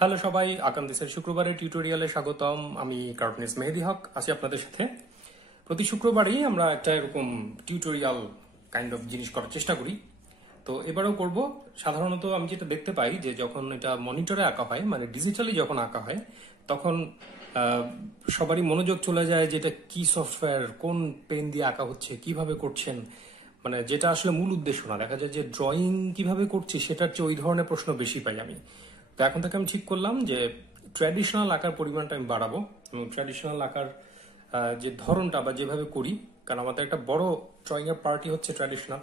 Hello সবাই, আকাম দেশের শুক্রবারের টিউটোরিয়ালে স্বাগতম। আমি কার্টুনিস্ট মেহেদি হক আছি আপনাদের সাথে। প্রতি শুক্রবারই আমরা একটা এরকম টিউটোরিয়াল কাইন্ড অফ জিনিস করার চেষ্টা করি। তো এবারেও করব। সাধারণত আমি যেটা দেখতে পাই যে যখন এটা মনিটরে আঁকা হয়, মানে ডিজিটালি যখন আঁকা হয়, তখন সবারই মনোযোগ চলে যায় যে এটা কি সফটওয়্যার, কোন পেন দিয়ে আঁকা হচ্ছে, কিভাবে করছেন, মানে যেটা আসলে মূল উদ্দেশ্য না। দেখা যায় যে ড্রয়িং কিভাবে করছি সেটার চেয়ে ওই ধরনের প্রশ্ন বেশি পাই আমি। তো এখন থেকে আমি ঠিক করলাম যে ট্র্যাডিশনাল আঁকার পরিমাণটা আমি বাড়াবো এবং ট্র্যাডিশনাল আঁকার যে ধরনটা বা যেভাবে করি, কারণ আমাদের একটা বড় ড্রয়িং এর পার্টি হচ্ছে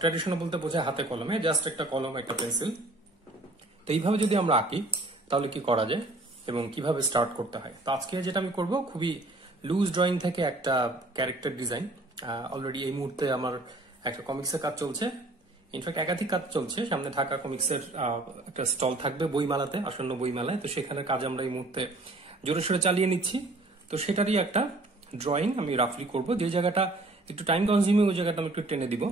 ট্র্যাডিশনাল বলতে বোঝায় হাতে কলমে, জাস্ট একটা কলম একটা পেন্সিল। তো এইভাবে যদি আমরা আঁকি তাহলে কি করা যায় এবং কিভাবে স্টার্ট করতে হয়। তো আজকে যেটা আমি করব, খুবই লুজ ড্রয়িং থেকে একটা ক্যারেক্টার ডিজাইন। অলরেডি এই মুহূর্তে আমার একটা কমিক্সের কাজ চলছে, ইনফ্যাক্ট একাধিক কাজ চলছে। সামনে ঢাকা কমিক্সের একটা স্টল থাকবে বইমেলাতে, আসন্ন বইমেলায়। তো সেখানে কাজ আমরা এই মুহূর্তে জোরে সোরে চালিয়ে নিচ্ছি। তো সেটারই একটা ড্রয়িং আমি রাফলি করব। যে জায়গাটা একটু টাইম কনজিউমিং ওই জায়গাটা আমি একটু টেনে দিব।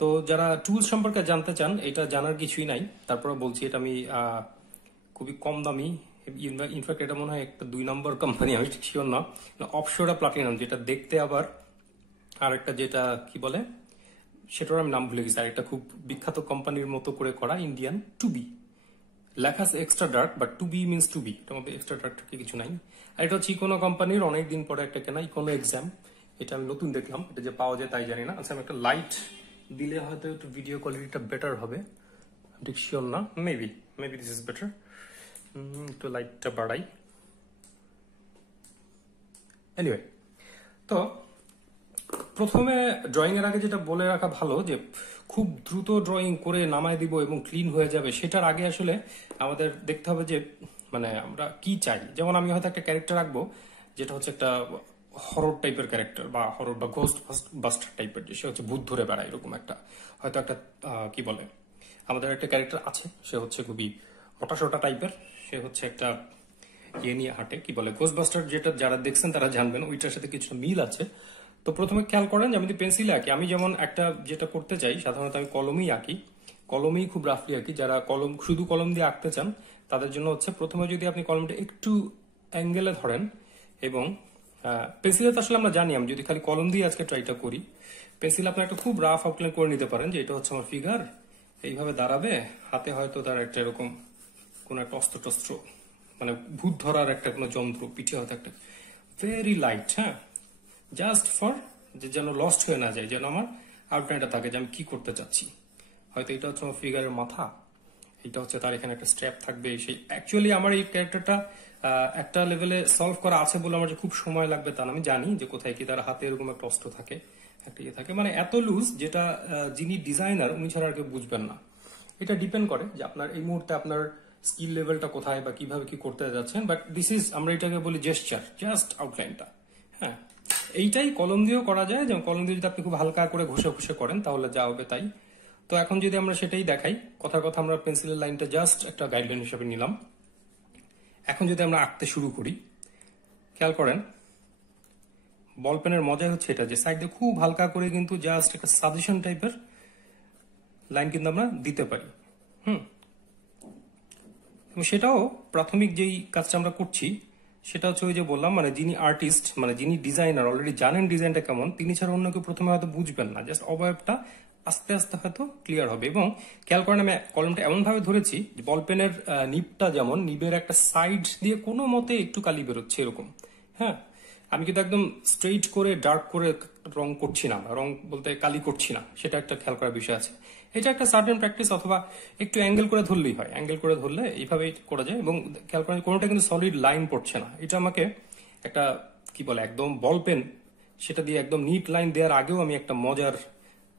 তো যারা টুলস সম্পর্কে জানতে চান, এটা জানার কিছুই নাই। তারপরে বলছি এটা আমি খুবই কম দামি, ইনফ্যাক্ট এটা মনে হয় একটা 2 নম্বর কোম্পানি, আমি ঠিক শিওর না, অফশোরা প্লাটিনাম, যেটা দেখতে আবার আর একটা যেটা কি বলে সেটার আমি নাম ভুলে গেছি। আর একটা খুব বিখ্যাত কোম্পানির মতো করে করা, ইন্ডিয়ান টুবি লেখা আছে এক্সট্রা ডার্ক, বাট টুবি মিনস টুবি, এটার মধ্যে এক্সট্রা ডার্ক কিছু নাই। আর এটা হচ্ছে ইকোনো কোম্পানির, অনেকদিন পরে একটা কেনা ইকোনো এক্সাম। এটা আমি নতুন দেখলাম, এটা যে পাওয়া যায় তাই জানি না। আচ্ছা, আমি একটা লাইট দিলে হয়তো একটু ভিডিও কোয়ালিটিটা বেটার হবে, ঠিক শিওর না। Maybe this is better. একটু লাইটটা বাড়াই। এনিওয়ে, তো প্রথমে ড্রয়িং এর আগে যেটা বলে রাখা ভালো যে খুব দ্রুত ড্রয়িং করে নামায় দিব এবং ক্লিন হয়ে যাবে, সেটার আগে আসলে আমাদের দেখতে হবে যে মানে আমরা কি চাই। যেমন আমি হয়তো একটা ক্যারেক্টার আঁকবো যেটা হচ্ছে একটা হরর টাইপের ক্যারেক্টার, বা হরর বা ঘোস্ট বাস্টার টাইপের, যে সে হচ্ছে ভূত ধরে বেড়ায়, এরকম একটা হয়তো একটা কি বলে আমাদের একটা ক্যারেক্টার আছে, সে হচ্ছে খুবই মোটাসোটা টাইপের, সে হচ্ছে একটা ইয়ে নিয়ে হাঁটে, কি বলে ঘোস্ট বাস্টার, যেটা যারা দেখছেন তারা জানবেন, ওইটার সাথে কিছু মিল আছে। তো প্রথমে খেয়াল করেন যে আমি যদি পেন্সিলে আঁকি, আমি যেমন একটা যেটা করতে চাই সাধারণত আমি কলমেই আঁকি, কলমেই খুব রাফলি আঁকি। যারা শুধু কলম দিয়ে আঁকতে চান তাদের জন্য হচ্ছে প্রথমে যদি আপনি কলমটা একটু অ্যাঙ্গেলে ধরেন, এবং পেন্সিলে তো আসলে আমরা জানি, আমি যদি খালি কলম দিয়ে আজকে ট্রাইটা করি, পেন্সিল আপনি একটা খুব রাফ আউটলাইন করে নিতে পারেন যে এটা হচ্ছে আমার ফিগার, এইভাবে দাঁড়াবে, হাতে হয়তো তার একটা এরকম কোন একটা অস্ত্র টস্ত্র, মানে ভূত ধরার একটা কোনো যন্ত্র, পিঠে হয়তো একটা ভেরি লাইট, হ্যাঁ, জাস্ট ফর যে যেন লস্ট হয়ে না যায়, যেন আমার আউটলাইনটা থাকে যে আমি কি করতে চাচ্ছি। হয়তো এটা হচ্ছে আমার ফিগারের মাথা, এটা হচ্ছে তার এখানে একটা স্ট্র্যাপ থাকবে। সেই অ্যাকচুয়ালি আমার এই ক্যারেক্টারটা একটা লেভেলে সলভ করা আছে বলে আমার যে খুব সময় লাগবে তা আমি জানি যে কোথায় কি তার হাতে এরকম একটা অস্ত্র থাকে, একটা ইয়ে থাকে, মানে এত লুজ যেটা যিনি ডিজাইনার উনি ছাড়া আর কেউ বুঝবেন না। এটা ডিপেন্ড করে যে আপনার এই মুহূর্তে আপনার স্কিল লেভেলটা কোথায় বা কিভাবে কি করতে যাচ্ছেন। বাট দিস ইজ, আমরা এটাকে বলি জেস্টার, জাস্ট আউটলাইনটা। হ্যাঁ, এইটাই কলম দিয়েও করা যায়, যেমন কলম দিয়ে যদি আপনি খুব হালকা করে ঘষে ঘষে করেন তাহলে যা হবে তাই। তো এখন যদি আমরা সেটাই দেখাই, কথার কথা আমরা পেন্সিলের লাইনটা জাস্ট একটা গাইডলাইন হিসেবে নিলাম। এখন যদি আমরা আঁকতে শুরু করি, খেয়াল করেন বল পেনের মজাই হচ্ছে এটা যে সাইড দিয়ে খুব হালকা করে কিন্তু জাস্ট একটা সাজেশন টাইপের লাইন কিন্তু আমরা দিতে পারি। সেটাও প্রাথমিক যেই কাজটা আমরা করছি সেটা হচ্ছে ওই যে বললাম, মানে যিনি আর্টিস্ট, মানে যিনি ডিজাইনার, অলরেডি জানেন ডিজাইনটা কেমন, তিনি ছাড়া অন্য কেউ প্রথমে হয়তো বুঝবেন না। জাস্ট অবয়বটা আস্তে আস্তে হয়তো ক্লিয়ার হবে। এবং খেয়াল করেন আমি কলমটা এমন ভাবে ধরেছি যে বল পেনের নিবটা যেমন নিবের একটা সাইড দিয়ে কোনো মতে একটু কালি বেরোচ্ছে এরকম। হ্যাঁ, আমি কিন্তু একদম স্ট্রেইট করে ডার্ক করে রং করছি না, রং বলতে কালি করছি না, সেটা একটা খেয়াল করার বিষয় আছে। এটা একটা সার্টেন প্র্যাকটিস, অথবা একটু অ্যাঙ্গেল করে ধরলেই হয়, অ্যাঙ্গেল করে ধরলে এইভাবেই করা যায়। এবং খেয়াল করেন কোনোটা কিন্তু সলিড লাইন পড়ছে না। এটা আমাকে একটা কি বলে একদম বল পেন, সেটা দিয়ে একদম নিট লাইন দেওয়ার আগেও আমি একটা মজার,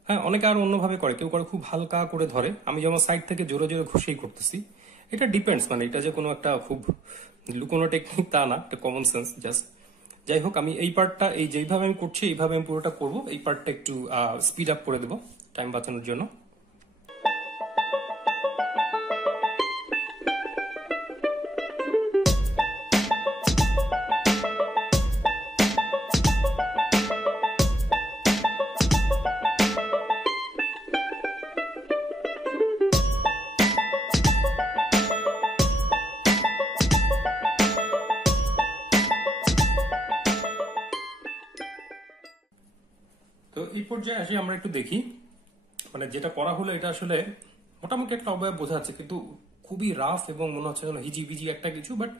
হ্যাঁ, অনেকে আরো অন্যভাবে করে, কেউ করে খুব হালকা করে ধরে, আমি যেমন সাইড থেকে জোরে জোরে ঘুষেই করতেছি। এটা ডিপেন্ডস, মানে এটা যে কোনো একটা খুব লুকোনো টেকনিক তা না, একটা কমন সেন্স জাস্ট। যাই হোক, আমি এই পার্টটা এই যেইভাবে আমি করছি এইভাবে আমি পুরোটা করবো। এই পার্টটা একটু স্পিড আপ করে দেবো টাইম বাঁচানোর জন্য। পর্যায়ে আসি আমরা একটু দেখি, মানে যেটা করা হলো এটা আসলে মোটামুটি একটা অবয়ব বোঝা যাচ্ছে, কিন্তু খুবই রাফ এবং মনে হচ্ছে যেন হিজিবিজি একটা কিছু, বাট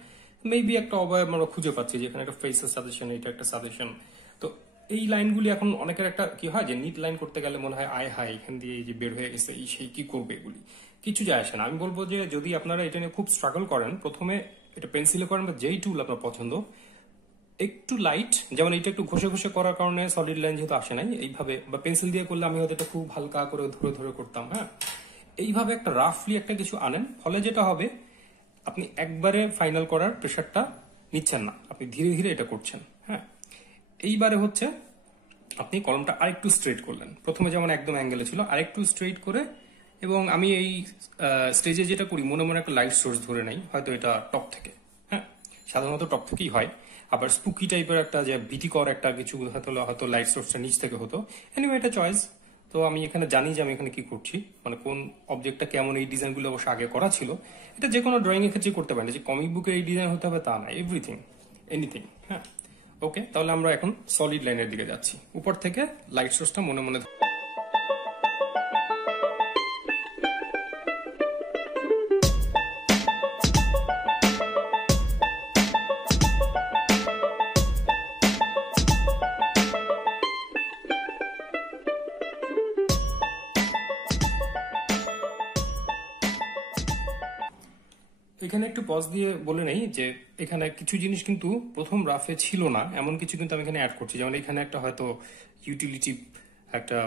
মেবি একটা অবয়ব আমরা খুঁজে পাচ্ছি, যেখানে একটা ফেসের সাজেশন, এটা একটা সাজেশন। তো এই লাইনগুলি এখন অনেকের একটা কি হয় যে নিট লাইন করতে গেলে মনে হয় আয় হায় এখান দিয়ে এই যে বের হয়ে গেছে, এই সেই কি করবে, এগুলি কিছু যায় আসে না। আমি বলবো যে যদি আপনারা এটা নিয়ে খুব স্ট্রাগল করেন, প্রথমে এটা পেন্সিলে করেন বা যেই টুল আপনার পছন্দ, একটু লাইট, যেমন এইটা একটু ঘষে ঘষে করার কারণে সলিড লাইন যেহেতু আসে নাই, এইভাবে বা পেন্সিল দিয়ে করলে আমি হয়তো এটা খুব হালকা করে ধরে ধরে করতাম। হ্যাঁ, এইভাবে একটা রাফলি একটা কিছু আনেন, ফলে যেটা হবে আপনি একবারে ফাইনাল করার প্রেশারটা নিচ্ছেন না, আপনি ধীরে ধীরে এটা করছেন। হ্যাঁ, এইবারে হচ্ছে আপনি কলমটা আরেকটু স্ট্রেট করলেন, প্রথমে যেমন একদম অ্যাঙ্গেলে ছিল আরেকটু স্ট্রেট করে, এবং আমি এই স্টেজে যেটা করি মনে মনে একটা লাইট সোর্স ধরে নেই, হয়তো এটা টপ থেকে। হ্যাঁ, সাধারণত টপ থেকেই হয়। আবার স্পুকি টাইপের একটা যে ভীতিকর একটা কিছু হয়তো লাইট সোর্সটা নিচ থেকে হতো। এনিওয়ে, এটা চয়েস। তো আমি এখানে জানি যে আমি এখানে কি করছি, মানে কোন অবজেক্টটা কেমন, এই ডিজাইনগুলো অবশ্য আগে করা ছিল। এটা যে কোনো ড্রয়িং এর ক্ষেত্রে করতে পারেন, যে কমিক বুকের এই ডিজাইন হতে হবে তা না, এভরিথিং, এনিথিং। হ্যাঁ, ওকে, তাহলে আমরা এখন সলিড লাইনের দিকে যাচ্ছি। উপর থেকে লাইট সোর্সটা মনে মনে এখানে একটু পজ দিয়ে বলে নেই যে এখানে কিছু জিনিস কিন্তু প্রথম রাফে ছিল না, এমন কিছু কিন্তু আমি এখানে অ্যাড করছি। যেমন এখানে একটা হয়তো ইউটিলিটি একটা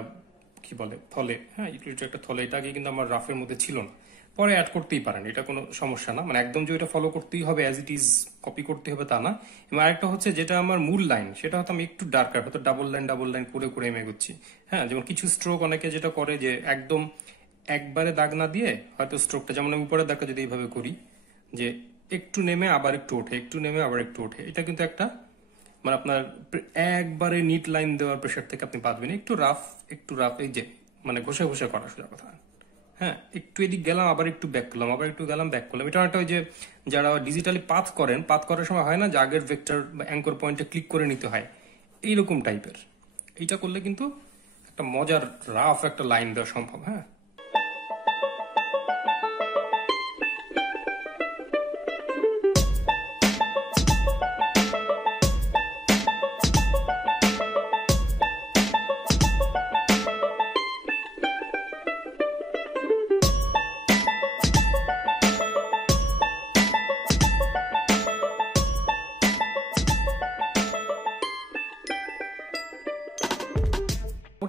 কি বলে থলে, হ্যাঁ ইউটিলিটি একটা থলে, এটা আগে কিন্তু আমার রাফের মধ্যে ছিল না, পরে অ্যাড করতেই পারেন, এটা কোনো সমস্যা না। মানে একদম যে এটা ফলো করতেই হবে অ্যাজ ইট ইজ কপি করতে হবে তা না। এবং আরেকটা হচ্ছে যেটা আমার মূল লাইন, সেটা হয়তো আমি একটু ডার্কার, হয়তো ডাবল লাইন করে করে আমি এগোচ্ছি। হ্যাঁ, যেমন কিছু স্ট্রোক অনেকে যেটা করে যে একদম একবারে দাগ না দিয়ে হয়তো স্ট্রোকটা, যেমন আমি উপরের দাগটা যদি এইভাবে করি যে একটু নেমে আবার একটু ওঠে, একটু নেমে আবার একটু ওঠে, এটা কিন্তু একটা মানে আপনার একবারে নিট লাইন দেওয়ার প্রেশার থেকে আপনি বাঁচবেন। একটু রাফ এই যে মানে ঘষে ঘষে করা সোজা কথা। হ্যাঁ, একটু এদিক গেলাম আবার একটু ব্যাক করলাম, আবার একটু গেলাম ব্যাক করলাম। এটা একটা ওই যে যারা ডিজিটালি পাথ করেন, পাথ করার সময় হয় না যে আগের ভেক্টর বা অ্যাঙ্কর পয়েন্টে ক্লিক করে নিতে হয়, এইরকম টাইপের। এইটা করলে কিন্তু একটা মজার রাফ একটা লাইন দেওয়া সম্ভব। হ্যাঁ,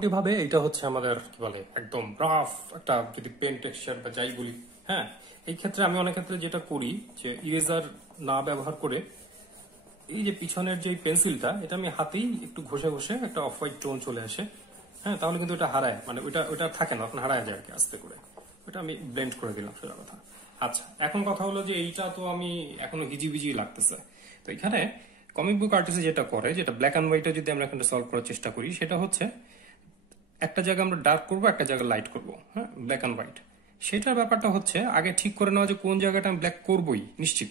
মোটামুটিভাবে এটা হচ্ছে আমাদের কি বলে একদম রাফ একটা যদি পেন টেক্সচার বা যাই বলি। হ্যাঁ, এই ক্ষেত্রে আমি অনেক ক্ষেত্রে যেটা করি যে ইরেজার না ব্যবহার করে এই যে পিছনের যে পেন্সিলটা, এটা আমি হাতেই একটু ঘষে ঘষে একটা অফ হোয়াইট টোন চলে আসে। হ্যাঁ, তাহলে কিন্তু এটা হারায়, মানে ওটা থাকে না, এখন হারায় যায় আর কি আস্তে করে। ওটা আমি ব্লেন্ড করে দিলাম, সোজা কথা। আচ্ছা, এখন কথা হলো যে এইটা তো আমি এখনো হিজিবিজি লাগতেছে। তো এখানে কমিক বুক আর্টিস্ট যেটা করে, যেটা ব্ল্যাক অ্যান্ড হোয়াইটে যদি আমরা এখানে সলভ করার চেষ্টা করি, সেটা হচ্ছে একটা জায়গা আমরা ডার্ক করবো, একটা জায়গা লাইট করবো। হ্যাঁ, ব্ল্যাক অ্যান্ড হোয়াইট। সেটার ব্যাপারটা হচ্ছে আগে ঠিক করে নেওয়া যে কোন জায়গাটা আমি ব্ল্যাক করবোই নিশ্চিত।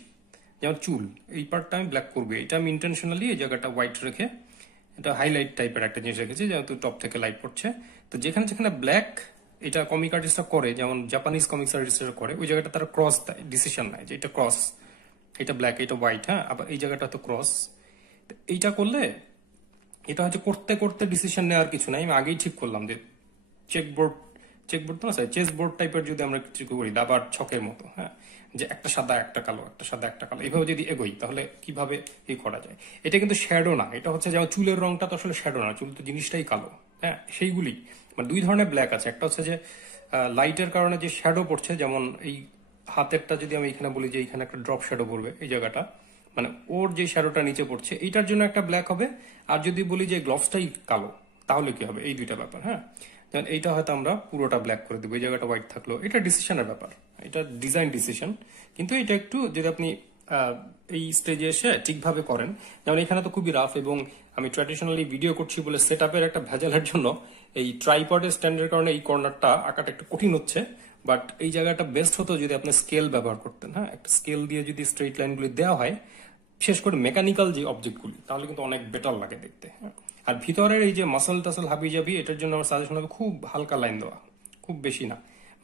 যেমন চুল, এই পার্টটা আমি ব্ল্যাক করবো, এটা আমি ইন্টেনশনালি এই জায়গাটা হোয়াইট রেখে এটা হাইলাইট টাইপের একটা জিনিস রেখেছি, যেহেতু টপ থেকে লাইট পড়ছে। তো যেখানে যেখানে ব্ল্যাক, এটা কমিক আর্টিস্টরা করে, যেমন জাপানিজ কমিক্স আর্টিস্টরা করে, ওই জায়গাটা তারা ক্রস দেয়, ডিসিশন নেয় যে এটা ক্রস, এটা ব্ল্যাক, এটা হোয়াইট। হ্যাঁ, আবার এই জায়গাটা তো ক্রস। এইটা করলে এটা হচ্ছে করতে করতে ডিসিশন নেওয়ার কিছু নাই, আমি আগেই ঠিক করলাম যে চেকবোর্ড তো না স্যার, চেস বোর্ড টাইপের যদি আমরা কিছু করি, দাবার ছকের মতো। হ্যাঁ, যে একটা সাদা একটা কালো, একটা সাদা একটা কালো, এইভাবে যদি এগোই তাহলে কিভাবে এই করা যায়। এটা কিন্তু শ্যাডো না, এটা হচ্ছে যেমন চুলের রংটা তো আসলে শ্যাডো না, চুল তো জিনিসটাই কালো। হ্যাঁ, সেইগুলি মানে দুই ধরনের ব্ল্যাক আছে, একটা হচ্ছে যে লাইটের কারণে যে শ্যাডো পড়ছে, যেমন এই হাতেরটা যদি আমি এখানে বলি যে এখানে একটা ড্রপ শ্যাডো পড়বে, এই জায়গাটা মানে ওর যে শ্যাডোটা নিচে পড়ছে এইটার জন্য একটা ব্ল্যাক হবে। আর যদি বলি যে গ্লোভসটাই কালো, তাহলে কি হবে, এই দুইটা ব্যাপার। হ্যাঁ, এইটা হয়তো আমরা পুরোটা ব্ল্যাক করে দেবো, এই জায়গাটা হোয়াইট থাকলো, এটা ডিসিশনের ব্যাপার, এটা ডিজাইন ডিসিশন। কিন্তু এটা একটু যদি আপনি এই স্টেজে এসে ঠিকভাবে করেন, যেমন এখানে তো খুবই রাফ, এবং আমি ট্র্যাডিশনালি ভিডিও করছি বলে সেট আপের একটা ভেজালের জন্য এই ট্রাইপডের স্ট্যান্ডের কারণে এই কর্নারটা আঁকাটা একটু কঠিন হচ্ছে। বাট এই জায়গাটা বেস্ট হতো যদি আপনি স্কেল ব্যবহার করতেন। হ্যাঁ, একটা স্কেল দিয়ে যদি স্ট্রেট লাইনগুলি দেওয়া হয়, বিশেষ করে মেকানিক্যাল যে অবজেক্টগুলি, তাহলে কিন্তু অনেক বেটার লাগে দেখতে। হ্যাঁ, আর ভিতরের এই যে মাসল টাসল হাবি জাবি, এটার জন্য আমার সাজেশন হবে খুব হালকা লাইন দেওয়া, খুব বেশি না।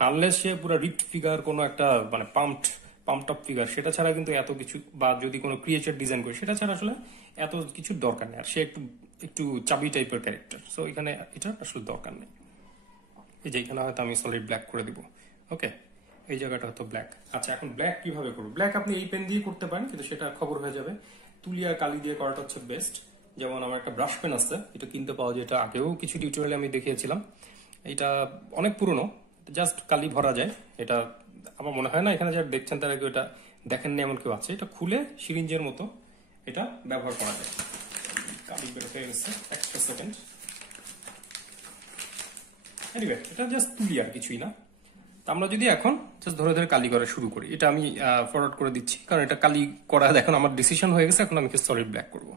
আনলেস সে পুরো রিপড ফিগার, কোনো একটা মানে পাম্পড আপ ফিগার, সেটা ছাড়া কিন্তু এত কিছু, বা যদি কোনো ক্রিয়েচার ডিজাইন করে সেটা ছাড়া আসলে এত কিছু দরকার নেই। আর সে একটু একটু চাবি টাইপের ক্যারেক্টার, সো এখানে এটা আসলে দরকার নেই। এই যে এখানে হয়তো আমি সলিড ব্ল্যাক করে দিব। ওকে, এই জায়গাটা হয়তো ব্ল্যাক। আচ্ছা, এখন ব্ল্যাক কিভাবে করবো? ব্ল্যাক আপনি এই পেন দিয়ে করতে পারেন, কিন্তু সেটা খবর হয়ে যাবে। তুলি আর কালি দিয়ে করাটা হচ্ছে বেস্ট। যেমন আমার একটা ব্রাশ পেন আছে, এটা কিনতে পাওয়া যায়, এটা আগেও কিছু টিউটোরিয়ালে আমি দেখিয়েছিলাম। এটা অনেক পুরনো, জাস্ট কালি ভরা যায়। এটা আমার মনে হয় না এখানে যারা দেখছেন তারা কেউ এটা দেখেননি এমন কেউ আছে। এটা খুলে সিরিঞ্জের মতো এটা ব্যবহার করা যায়। কালি বের হয়ে গেছে, এক্সট্রা সেকেন্ড। এনিওয়ে, এটা জাস্ট তুলি আর কিছুই না। তো আমরা যদি এখন জাস্ট ধরে ধরে কালি করা শুরু করি, এটা আমি ফরওয়ার্ড করে দিচ্ছি, কারণ এটা কালি করা এখন আমার ডিসিশন হয়ে গেছে। এখন আমি সলিড ব্ল্যাক করবো।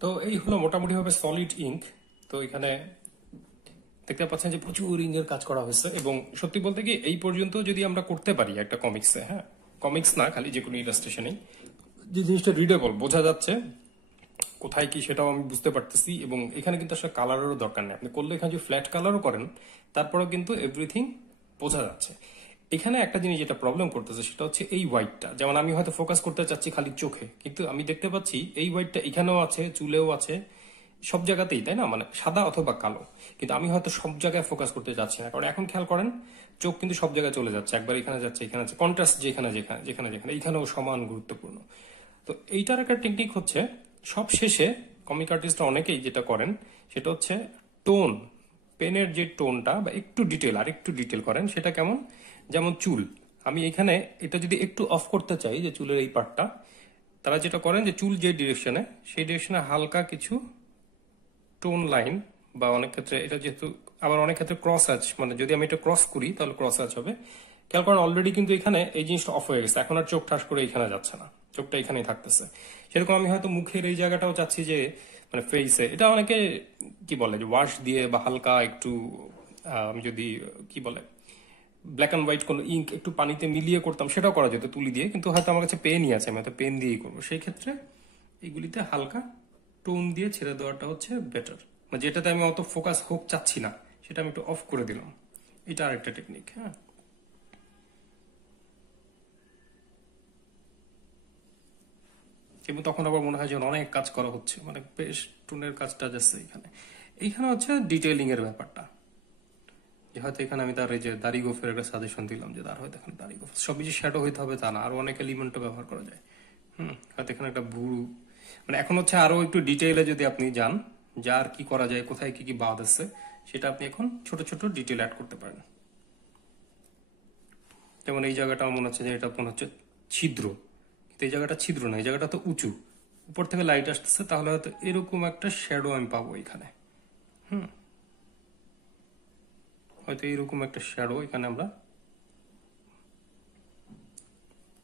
তো এই হলো মোটামুটি ভাবে সলিড ইঙ্ক। তো এখানে দেখতে পাচ্ছেন যে প্রচুর ইঙ্কের কাজ করা হয়েছে, এবং সত্যি বলতে কি এই পর্যন্ত যদি আমরা করতে পারি একটা কমিক্সে, হ্যাঁ কমিক্স না, খালি যে কোনো ইলাস্ট্রেশনেই যে জিনিসটা রিডেবল, বোঝা যাচ্ছে কোথায় কি সেটাও আমি বুঝতে পারতেছি। এবং এখানে কিন্তু আসলে কালারেরও দরকার নেই, আপনি করলে এখানে যদি ফ্ল্যাট কালারও করেন তারপরেও কিন্তু এভরিথিং বোঝা যাচ্ছে। এখানে একটা জিনিস যেটা প্রবলেম করতেছে সেটা হচ্ছে এই হোয়াইটটা। যেমন আমি হয়তো ফোকাস করতে চাচ্ছি খালি চোখে, কিন্তু আমি দেখতে পাচ্ছি এই হোয়াইটটা এখানেও আছে, চুলেও আছে, সব জায়গাতেই, তাই না? মানে সাদা অথবা কালো, কিন্তু আমি হয়তো সব জায়গায় ফোকাস করতে চাচ্ছি না। কারণ এখন খেয়াল করেন চোখ কিন্তু সব জায়গায় চলে যাচ্ছে, একবার এখানে যাচ্ছে, এখানে যাচ্ছে, কন্ট্রাস্ট যেখানে যেখানে যেখানে যেখানে এইখানেও সমান গুরুত্বপূর্ণ। তো এইটার একটা টেকনিক হচ্ছে, সব শেষে কমিক আর্টিস্টরা অনেকেই যেটা করেন সেটা হচ্ছে টোন, পেনের যে টোনটা বা একটু ডিটেল, আর একটু ডিটেল করেন। সেটা কেমন? যেমন চুল, আমি এখানে এটা যদি একটু অফ করতে চাই, যে চুলের এই পার্টটা, তারা যেটা করেন যে চুল যে ডিরেকশনে, সেই ডিরেকশনে হালকা কিছু টোন লাইন, বা অনেক ক্ষেত্রে এটা যেহেতু আবার অনেক ক্ষেত্রে ক্রস আঁচ, মানে যদি আমি এটা ক্রস করি তাহলে ক্রস আঁচ হবে। খেয়াল করেন অলরেডি কিন্তু এখানে এই জিনিসটা অফ হয়ে গেছে, এখন আর চোখ ঠাস করে এখানে যাচ্ছে না, চোখটা এখানেই থাকতেছে। সেরকম আমি হয়তো মুখের এই জায়গাটাও চাচ্ছি যে মানে ফেসে, এটা অনেকে কি বলে যে ওয়াশ দিয়ে বা হালকা একটু আমি যদি কি বলে ব্ল্যাক অ্যান্ড হোয়াইট কোনো ইঙ্ক একটু পানিতে মিলিয়ে করতাম, সেটাও করা যেত তুলি দিয়ে, কিন্তু হয়তো আমার কাছে পেনই আছে, আমি হয়তো পেন দিয়েই করবো। সেই ক্ষেত্রে এইগুলিতে হালকা টোন দিয়ে ছেড়ে দেওয়াটা হচ্ছে বেটার, মানে যেটাতে আমি অত ফোকাস হোক চাচ্ছি না সেটা আমি একটু অফ করে দিলাম। এটা আরেকটা টেকনিক। হ্যাঁ, এবং তখন আবার মনে হয় যে অনেক কাজ করা হচ্ছে, মানে বেশ টোনের কাজটা যাচ্ছে এখানে। এইখানে হচ্ছে ডিটেইলিং এর ব্যাপারটা, যে হয়তো এখানে আমি তার এই যে দাড়ি গোফের একটা সাজেশন দিলাম, যে তার হয়তো এখানে দাড়ি গোফ সবই যে শ্যাডো হইতে হবে তা না, আরো অনেক এলিমেন্টও ব্যবহার করা যায়। হয়তো এখানে একটা ভুরু, মানে এখন হচ্ছে আরো একটু ডিটেইলে যদি আপনি যান, যার কি করা যায়, কোথায় কি কি বাদ আছে, সেটা আপনি এখন ছোট ছোট ডিটেইল অ্যাড করতে পারেন। যেমন এই জায়গাটা আমার মনে হচ্ছে যে এটা মনে হচ্ছে ছিদ্র, কিন্তু এই জায়গাটা ছিদ্র না, এই জায়গাটা তো উঁচু, উপর থেকে লাইট আসতেছে, তাহলে হয়তো এরকম একটা শ্যাডো আমি পাবো এখানে। হয়তো এরকম একটা শ্যাডো এখানে আমরা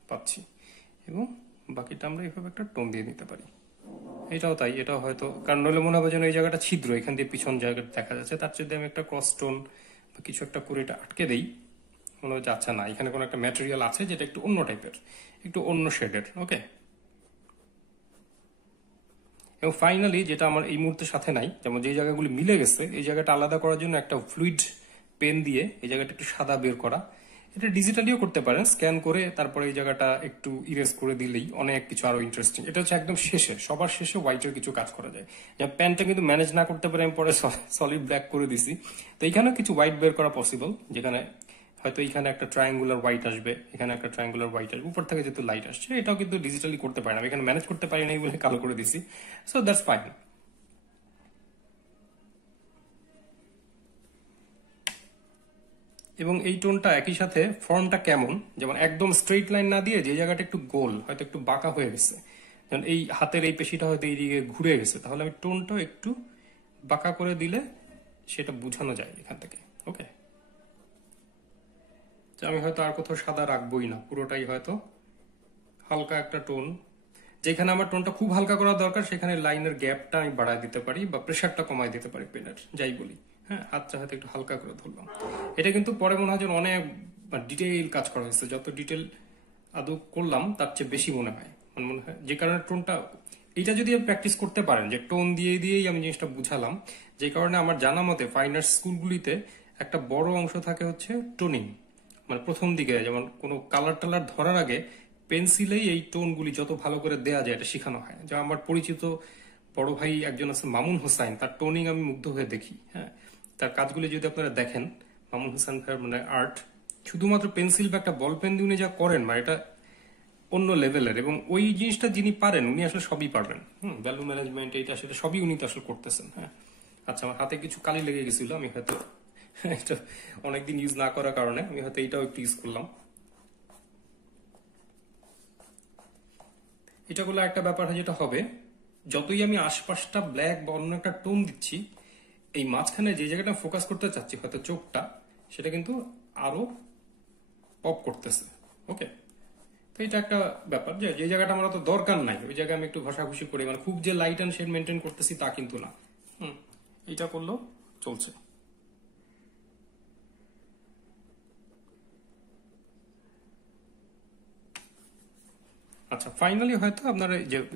পাচ্ছি, এবং বাকিটা আমরা এইভাবে একটা টোন দিয়ে নিতে পারি। এটাও তাই, এটাও হয়তো, কারণ নইলে মনে হবে যেন এই জায়গাটা ছিদ্র, এখান দিয়ে পিছন জায়গাটা দেখা যাচ্ছে, তার যদি আমি একটা ক্রস টোন বা কিছু একটা করে এটা আটকে দেই, মনে হচ্ছে আচ্ছা না, এখানে কোনো একটা ম্যাটেরিয়াল আছে যেটা একটু অন্য টাইপের, একটু অন্য শেডের। ওকে, এবং ফাইনালি যেটা আমার এই মুহূর্তের সাথে নাই, যেমন যে জায়গাগুলি মিলে গেছে এই জায়গাটা আলাদা করার জন্য একটা ফ্লুইড পেন দিয়ে এই জায়গাটা একটু সাদা বের করা। এটা ডিজিটালিও করতে পারেন, স্ক্যান করে তারপরে এই জায়গাটা একটু ইরেজ করে দিলেই অনেক কিছু আরো ইন্টারেস্টিং। এটা হচ্ছে একদম শেষে, সবার শেষে হোয়াইটের কিছু কাজ করা যায়। যেমন প্যানটা কিন্তু ম্যানেজ না করতে পারে, আমি পরে সলিড ব্ল্যাক করে দিছি, তো এখানেও কিছু হোয়াইট বের করা পসিবল, যেখানে হয়তো এখানে একটা ট্রায়াঙ্গুলার হোয়াইট আসবে, এখানে একটা ট্রায়াঙ্গুলার হোয়াইট আসবে, উপর থেকে যেহেতু লাইট আসছে, এটাও কিন্তু ডিজিটালি করতে পারে না, এখানে ম্যানেজ করতে পারি নাই বলে কালো করে দিছি। So that's fine. এবং এই টোনটা একই সাথে ফর্মটা কেমন, যেমন একদম স্ট্রেইট লাইন না দিয়ে যে জায়গাটা একটু গোল, হয়তো একটু বাঁকা হয়ে গেছে, যেমন এই হাতের এই পেশিটা হয়তো এইদিকে ঘুরে গেছে, তাহলে আমি টোনটাও একটু বাঁকা করে দিলে সেটা বোঝানো যায় এখান থেকে। ওকে, আমি হয়তো আর কোথাও সাদা রাখবোই না, পুরোটাই হয়তো হালকা একটা টোন। যেখানে আমার টোনটা খুব হালকা করা দরকার সেখানে লাইনের গ্যাপটা আমি বাড়ায় দিতে পারি বা প্রেশারটা কমায় দিতে পারি পেনের, যাই বলি। হ্যাঁ, হাতটা হয়তো একটু হালকা করে ধরলাম। এটা কিন্তু পরে মনে হয় যেন অনেক ডিটেইল কাজ করা হয়েছে, যত ডিটেল আদৌ করলাম তার চেয়ে বেশি মনে হয়। মনে হয় যে কারণে টোনটা, এটা যদি প্র্যাকটিস করতে পারেন যে টোন দিয়ে দিয়েই আমি জিনিসটা বুঝালাম, যে কারণে আমার জানা মতে ফাইন আর্টস স্কুলগুলিতে একটা বড় অংশ থাকে হচ্ছে টোনিং, মানে প্রথম দিকে যেমন কোনো কালার টালার ধরার আগে পেন্সিলেই এই টোনগুলি যত ভালো করে দেয়া যায় এটা শেখানো হয়। যা আমার পরিচিত বড় ভাই একজন আছে মামুন হোসাইন, তার টোনিং আমি মুগ্ধ হয়ে দেখি। হ্যাঁ, তার কাজগুলি যদি আপনারা দেখেন, মামুন হোসেন ভাইয়ের মানে আর্ট, শুধুমাত্র পেন্সিল বা একটা বল পেন দিয়ে উনি যা করেন, মানে এটা অন্য লেভেলের। এবং ওই জিনিসটা যিনি পারেন উনি আসলে সবই পারবেন। ভ্যালু ম্যানেজমেন্ট এটা আসলে সবই উনি তো আসলে করতেছেন। হ্যাঁ, আচ্ছা, আমার হাতে কিছু কালি লেগে গেছিল, আমি হয়তো এটা অনেকদিন ইউজ না করার কারণে আমি হয়তো এইটাও একটু ইউজ করলাম। এটা করলে একটা ব্যাপার যেটা হবে, যতই আমি আশপাশটা ব্ল্যাক বা অন্য একটা টোন দিচ্ছি, এই মাঝখানে যে জায়গাটা ফোকাস করতে চাচ্ছি হয়তো চোখটা, সেটা কিন্তু আরো পপ করতেছে। ওকে, তো এটা একটা ব্যাপার যে যে জায়গাটা আমার অত দরকার নাই ওই জায়গায় আমি একটু ঘষাঘষি করি, মানে খুব যে লাইট অ্যান্ড শেড মেনটেন করতেছি তা কিন্তু না। এটা করলেও চলছে। আচ্ছা, ফাইনালি হয়তো আপনার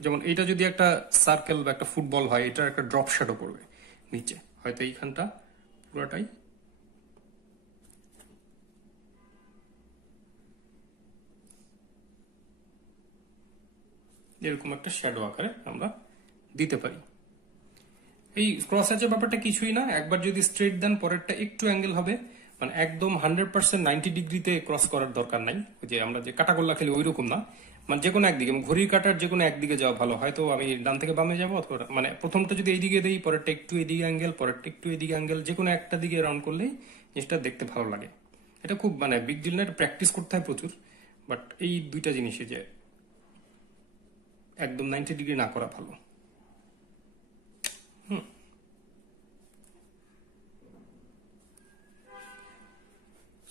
যেমন এটা যদি একটা সার্কেল বা একটা ফুটবল হয়, এটার একটা ড্রপ শ্যাডো করবে নিচে, হয়তো এইখানটা পুরোটাই এরকম একটা শ্যাডো আকারে আমরা দিতে পারি। এই ক্রস হ্যাচের ব্যাপারটা কিছুই না, একবার যদি স্ট্রেট দেন পরেরটা একটু অ্যাঙ্গেল হবে, মানে একদম 100% 90 ডিগ্রিতে ক্রস করার দরকার নাই, যে আমরা যে কাটাগোল্লা খেলি ওই রকম না, মানে যে কোনো একদিকে, ঘড়ির কাটার যে কোনো একদিকে যাওয়া ভালো। হয়তো আমি ডান থেকে বামে যাবো, অথবা মানে প্রথমটা যদি এইদিকে দেই, পরেরটা একটু এদিকে অ্যাঙ্গেল, পরেরটা একটু এদিকে অ্যাঙ্গেল, যে কোনো একটা দিকে রাউন্ড করলেই জিনিসটা দেখতে ভালো লাগে। এটা খুব মানে বিগ ডিল না, প্র্যাকটিস করতে হয় প্রচুর। বাট এই দুইটা জিনিসই যে একদম 90 ডিগ্রি না করা ভালো।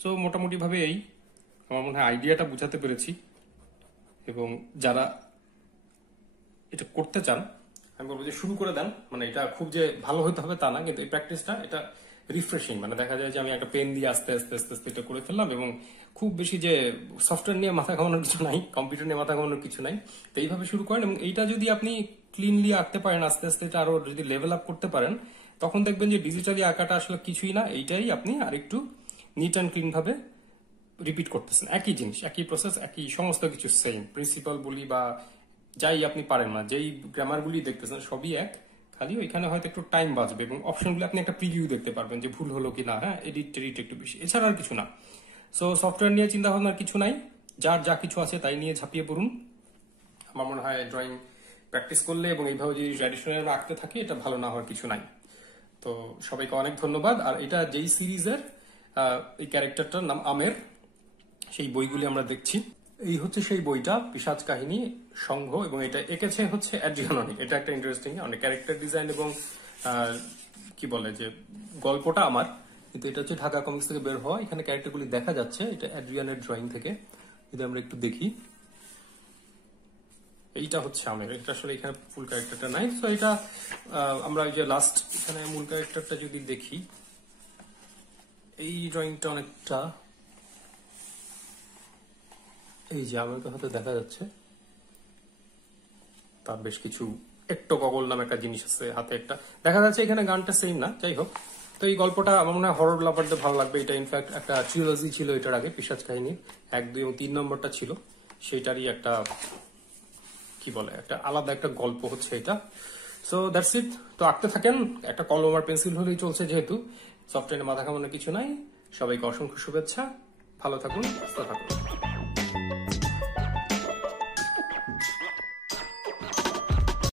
সো মোটামুটি ভাবে এই আমার মনে হয় আইডিয়াটা বুঝাতে পেরেছি। এবং যারা এটা করতে চান আমি বলবো যে শুরু করে দেন, মানে এটা খুব যে ভালো হতে হবে তা না, কিন্তু এই প্র্যাকটিসটা এটা রিফ্রেশিং, মানে দেখা যায় যে আমি একটা পেন দিয়ে আস্তে আস্তে আস্তে আস্তে এটা করে ফেললাম, এবং খুব বেশি যে সফটওয়্যার নিয়ে মাথা ঘামানোর কিছু নাই, কম্পিউটার নিয়ে মাথা ঘামানোর কিছু নাই। তো এইভাবে শুরু করেন, এবং এইটা যদি আপনি ক্লিনলি আঁকতে পারেন আস্তে আস্তে, এটা আরো যদি লেভেল আপ করতে পারেন, তখন দেখবেন যে ডিজিটালি আঁকাটা আসলে কিছুই না, এইটাই আপনি আরেকটু নিট অ্যান্ড ক্লিন ভাবে রিপিট করতেছেন, একই জিনিস, একই প্রসেস, একই সমস্ত কিছু সেম প্রিন্সিপাল বলি বা যাই আপনি পারেন না, যেই গ্রামারগুলি দেখতেছেন সবই এক, খালি ওইখানে হয়তো একটু টাইম বাঁচবে, এবং অপশনগুলো আপনি একটা প্রিভিউ দেখতে পারবেন যে ভুল হলো কি না। হ্যাঁ, এডিট টেডিট একটু বেশি, এছাড়া আর কিছু না। সো সফটওয়্যার নিয়ে চিন্তা ভাবনার কিছু নাই, যার যা কিছু আছে তাই নিয়ে ঝাঁপিয়ে পড়ুন। আমার মনে হয় ড্রয়িং প্র্যাকটিস করলে এবং এইভাবে যদি ট্র্যাডিশনাল আঁকতে থাকে, এটা ভালো না হওয়ার কিছু নাই। তো সবাইকে অনেক ধন্যবাদ। আর এটা যেই সিরিজের এই ক্যারেক্টারটার নাম আমের, সেই বইগুলি আমরা দেখছি। এই হচ্ছে সেই বইটা, পিশাচ কাহিনী সংঘ, এবং এটা এঁকেছে হচ্ছে অ্যাড্রিয়ান অনিক। এটা একটা ইন্টারেস্টিং, অনেক ক্যারেক্টার ডিজাইন এবং কি বলে যে গল্পটা আমার, কিন্তু এটা হচ্ছে ঢাকা কমিক্স থেকে বের হওয়া। এখানে ক্যারেক্টারগুলি দেখা যাচ্ছে, এটা অ্যাড্রিয়ানের ড্রয়িং থেকে। যদি আমরা একটু দেখি, এইটা হচ্ছে আমের, এটা আসলে এখানে ফুল ক্যারেক্টারটা নাই। তো এটা আমরা ওই যে লাস্ট এখানে মূল ক্যারেক্টারটা যদি দেখি, এই ড্রয়িংটা অনেকটা এই যে আমাকে হয়তো দেখা যাচ্ছে, তার বেশ কিছু একটো গগল নামে একটা জিনিস আছে হাতে, একটা দেখা যাচ্ছে। এখানে গানটা সেম না, যাই হোক। তো এই গল্পটা আমার মনে হয় হরর লাভারদের ভালো লাগবে। এটা ইনফ্যাক্ট একটা ট্রিলজি ছিল এটার আগে, পিশাচ কাহিনী 1, 2 এবং 3 নম্বরটা ছিল, সেটারই একটা কি বলে একটা আলাদা একটা গল্প হচ্ছে এটা। So that's it. তো আঁকতে থাকেন, একটা কলম আর পেন্সিল হলেই চলছে, যেহেতু সফটওয়্যারে মাথা কামানোর কিছু নাই। সবাইকে অসংখ্য শুভেচ্ছা, ভালো থাকুন, সুস্থ থাকুন।